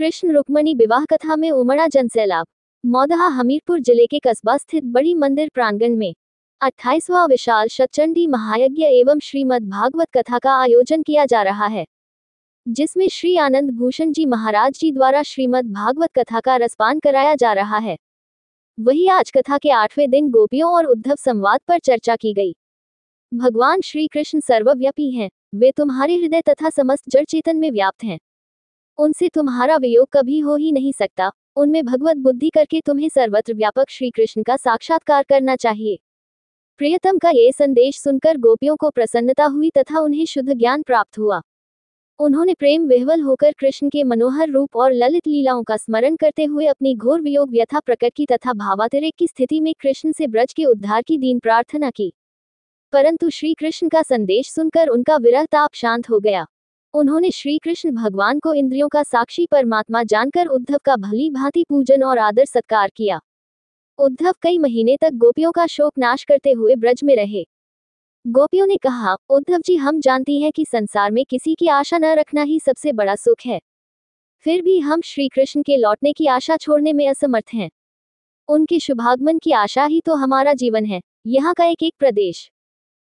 कृष्ण रुक्मणी विवाह कथा में उमड़ा जनसैलाब। मौदहा हमीरपुर जिले के कस्बा स्थित बड़ी मंदिर प्रांगण में 28वां विशाल शतचंडी महायज्ञ एवं श्रीमद् भागवत कथा का आयोजन किया जा रहा है, जिसमें श्री आनंद भूषण जी महाराज जी द्वारा श्रीमद् भागवत कथा का रसपान कराया जा रहा है। वही आज कथा के 8वें दिन गोपियों और उद्धव संवाद पर चर्चा की गई। भगवान श्री कृष्ण सर्वव्यापी हैं, वे तुम्हारे हृदय तथा समस्त जड़ चेतन में व्याप्त हैं। उनसे तुम्हारा वियोग कभी हो ही नहीं सकता। उनमें भगवत बुद्धि करके तुम्हें सर्वत्र व्यापक श्री कृष्ण का साक्षात्कार करना चाहिए। प्रियतम का ये संदेश सुनकर गोपियों को प्रसन्नता हुई तथा उन्हें शुद्ध ज्ञान प्राप्त हुआ। उन्होंने प्रेम विह्वल होकर कृष्ण के मनोहर रूप और ललित लीलाओं का स्मरण करते हुए अपनी घोर वियोग व्यथा प्रकट की तथा भावातिरेक की स्थिति में कृष्ण से ब्रज के उद्धार की दीन प्रार्थना की। परंतु श्री कृष्ण का संदेश सुनकर उनका विरह ताप शांत हो गया। उन्होंने श्री कृष्ण भगवान को इंद्रियों का साक्षी परमात्मा जानकर उद्धव का भली भांति पूजन और आदर सत्कार किया। उद्धव कई महीने तक गोपियों का शोक नाश करते हुए ब्रज में रहे। गोपियों ने कहा, उद्धव जी, हम जानती हैं कि संसार में किसी की आशा न रखना ही सबसे बड़ा सुख है, फिर भी हम श्री कृष्ण के लौटने की आशा छोड़ने में असमर्थ हैं। उनके शुभागमन की आशा ही तो हमारा जीवन है। यहाँ का एक एक प्रदेश,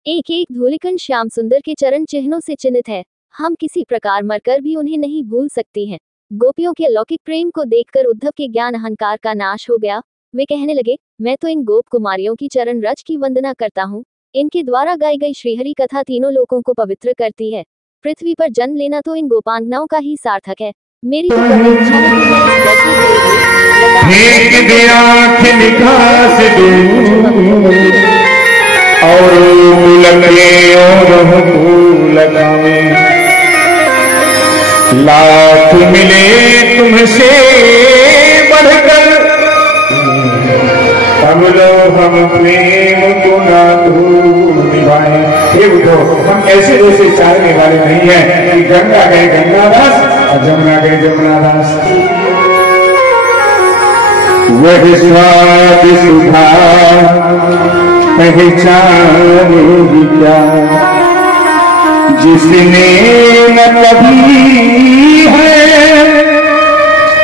एक एक धूलिकण श्याम सुंदर के चरण चिन्हों से चिन्हित है। हम किसी प्रकार मरकर भी उन्हें नहीं भूल सकती हैं। गोपियों के अलौकिक प्रेम को देखकर उद्धव के ज्ञान अहंकार का नाश हो गया। वे कहने लगे, मैं तो इन गोप कुमारियों की चरण रज की वंदना करता हूँ। इनके द्वारा गाई गई श्रीहरि कथा तीनों लोकों को पवित्र करती है। पृथ्वी पर जन्म लेना तो इन गोपांगनाओं का ही सार्थक है। मेरी तो कभी इच्छा है कि मैं इस ब्रज में लाख मिले तुमसे बढ़कर, तब लो हम प्रेम को ना निभाए। ये उठो, हम ऐसे ऐसे चाहने वाले नहीं हैं कि गंगा गए गंगादास और जमुना गए जमुनादास। वह स्वाद सुधा पहचानेगी क्या, जिसने न कभी है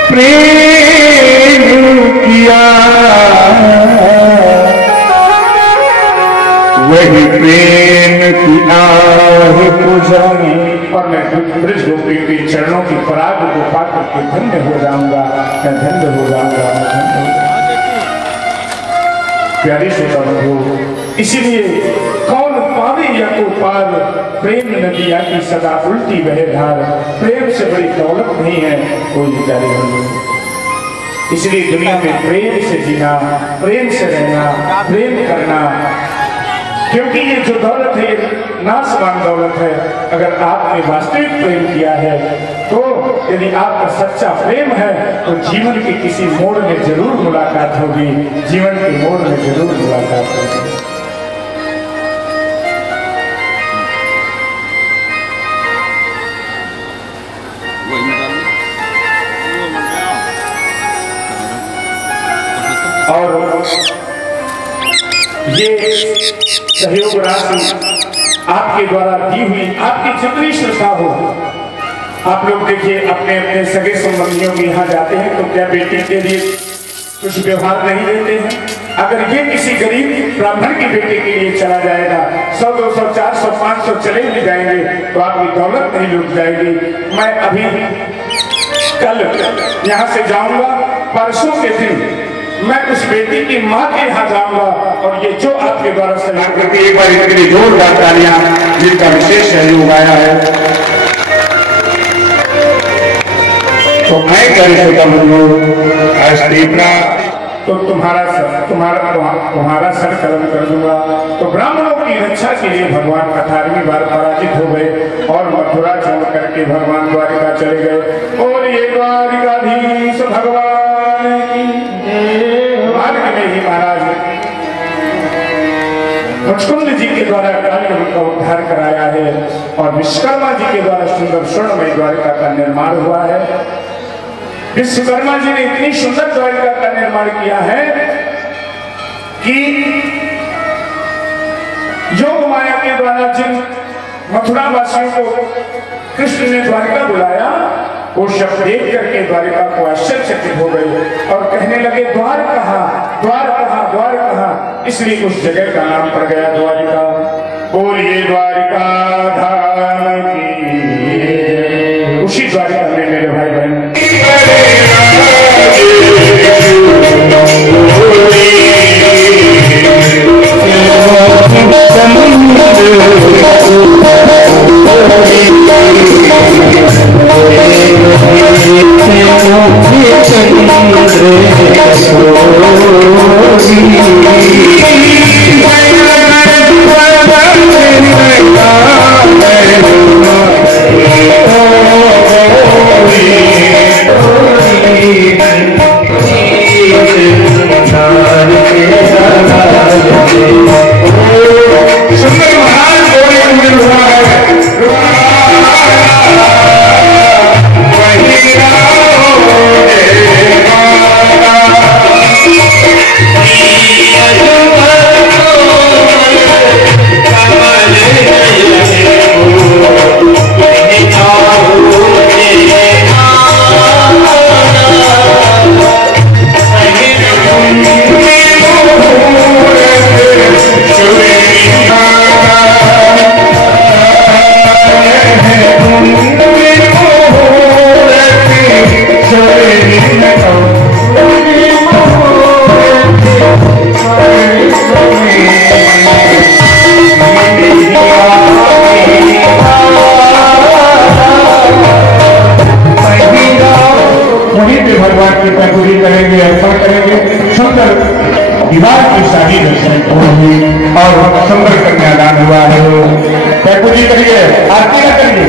प्रेम किया, वही प्रेम की आह बुझाने। और मैं ब्रज गोपी के चरणों की पराग को पाकर के धन्य हो जाऊंगा, मैं धन्य हो जाऊंगा, मैं धन्य हो जाऊंगा। प्यारी श्रोता बंधु, इसीलिए कौन पावे या को पार, प्रेम नदिया की सदा उल्टी बहे धार। प्रेम से बड़ी दौलत नहीं है कोई प्यारे बंधु। इसलिए दुनिया में प्रेम से जीना, प्रेम से रहना, प्रेम करना, क्योंकि ये जो दौलत है नाशवान दौलत है। अगर आपने वास्तविक प्रेम किया है तो यदि आपका सच्चा प्रेम है तो जीवन के किसी मोड़ में जरूर मुलाकात होगी, जीवन के मोड़ में जरूर मुलाकात होगी। और ये सहयोग राशि आपके द्वारा दी हुई, आपकी जितनी श्रद्धा हो। आप लोग देखिए, अपने अपने सगे संबंधियों के यहाँ जाते हैं तो क्या बेटी के लिए कुछ व्यवहार नहीं देते हैं? अगर ये किसी गरीब ब्राह्मण की बेटी के लिए चला जाएगा, 100, 200, 400, 500 चले भी जाएंगे तो आपकी दौलत नहीं लुट जाएगी। मैं अभी कल यहाँ से जाऊंगा, परसों के दिन मैं उस बेटी की माँ के यहाँ जाऊंगा और ये जो आपके द्वारा सहयोग करके, एक बार इसके लिए जोरदार तालियां, जिनका विशेष सहयोग आया है। तो मैं कर तो तुम्हारा सर कलम कर दूंगा। तो ब्राह्मणों की रक्षा के लिए भगवान 18वीं बार पराजित हो गए और मथुरा छोड़ करके भगवान द्वारिका चले गए। और ये द्वारिकाधीश भगवान की मार्ग में ही महाराज मुचकुंद जी के द्वारा कालिका का उद्धार कराया है और विश्वकर्मा जी के द्वारा सुंदर स्वर्णमय द्वारिका का निर्माण हुआ है। विश्वकर्मा जी ने इतनी सुंदर द्वारिका का निर्माण किया है कि योग माया के द्वारा जिन मथुरा वासियों को कृष्ण ने द्वारिका बुलाया, वो शब्द देख करके द्वारिका को आश्चर्यचकित हो गए और कहने लगे द्वार कहाँ, द्वार कहाँ, द्वार कहाँ। इसलिए उस जगह का नाम पड़ गया द्वारिका। बोलिए द्वारिका धाम की। उसी द्वारिका में मेरे भाई बहन करेंगे, अर्पण करेंगे। सुंदर विवाह की शादी दर्शन होगी और सुंदर कन्यादान हुआ है। पैकू जी करिए, आरती ना करिए।